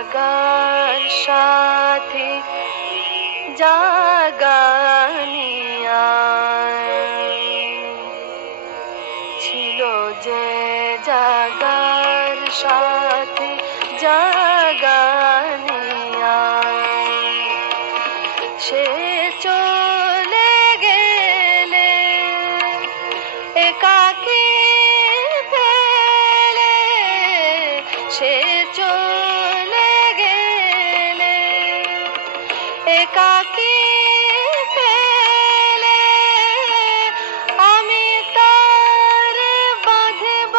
জাগার সাথে জাগানিয়া ছিল যে জাগার সাথে জাগানিয়া সে চলে গেলে একাকী ফেলে সে চলে গেলে একাকী ফেলে আমি তার বাঁধব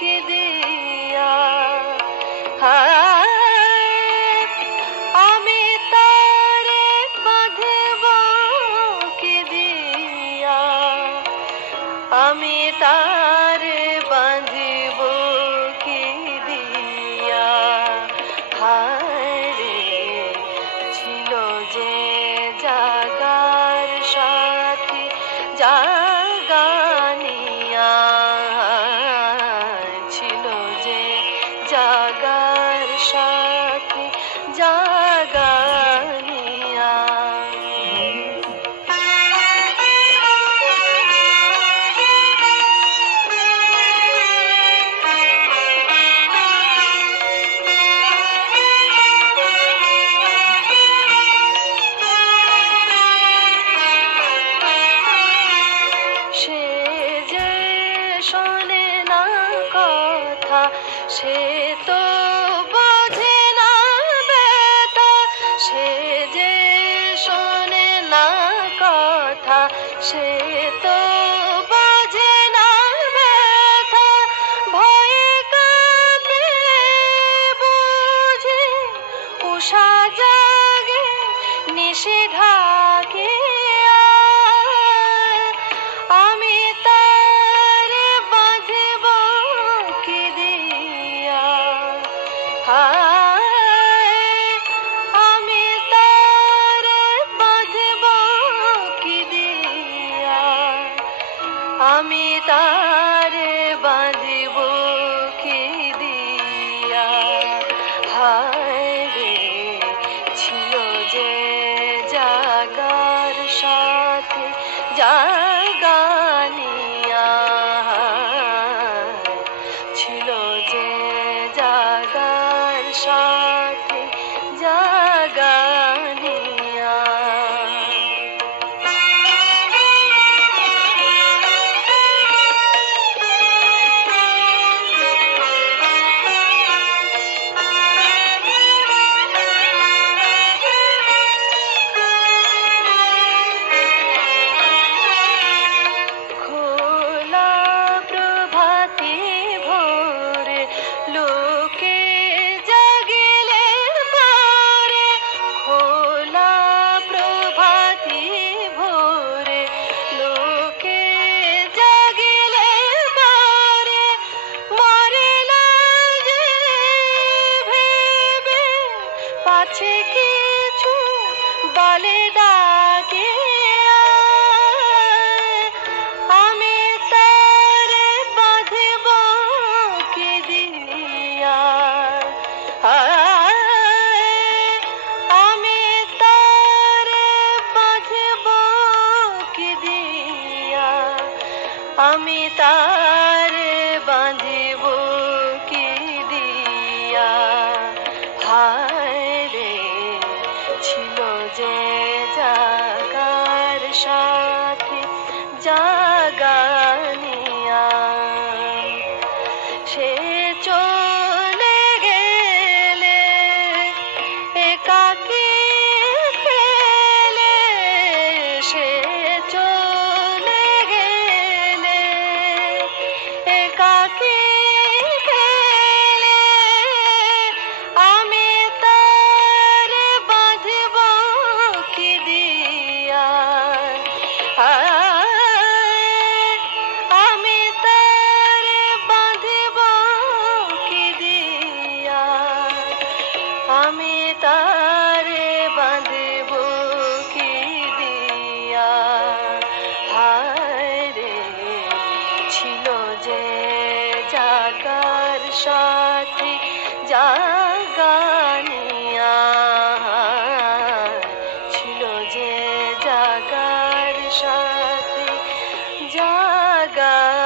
কি দিয়া আমি তার বাঁধব কি দিয়া আমি তার বাঁধব কি দিয়া হায়রে ছিল যে জাগার সাথী জাগানিয়া ছিল যে জাগার সাথী জাগানিয়া সে যে শোনে না কথা সে তো বোঝে না ব্যথা সে যে শোনে না কথা সে তো বোঝে না ব্যথা ভয়ে কাঁপে বুঝি উষা জাগে নিশি ঢাকে আমি তার বাঁধব কি দিয়া আমি তার বাঁধব কি দিয়া আমি তার বাঁধব কি দিয়া হায়রে ছিল যে জাগার সাথে জাগানিয়া ছিল যে জাগার সাথে জাগানিয়া খোলা প্রভাতী ভোরে লোকে জাগিলে পারে খোলা প্রভাতী ভোরে লোকে জাগিলে পারে মরে লাগে ভেবে পাছে কিছু বলে ডাকে আমি তার বাঁধব কি দিয়া আমি তার বাঁধব কি দিয়া আমি তার বাঁধব কি দিয়া হায়রে ছিল যে জাগার সাথে জাগানিয়া সে চলে গেলে একাকী ফেলে সে চলে গেলে একাকী ফেলে আমি তার বাঁধব কি দিয়া আমি তার বাঁধব কি দিয়া আমি তার বাঁধব কি দিয়া হায়রে ছিল যে জাগার সাথে জাগা গা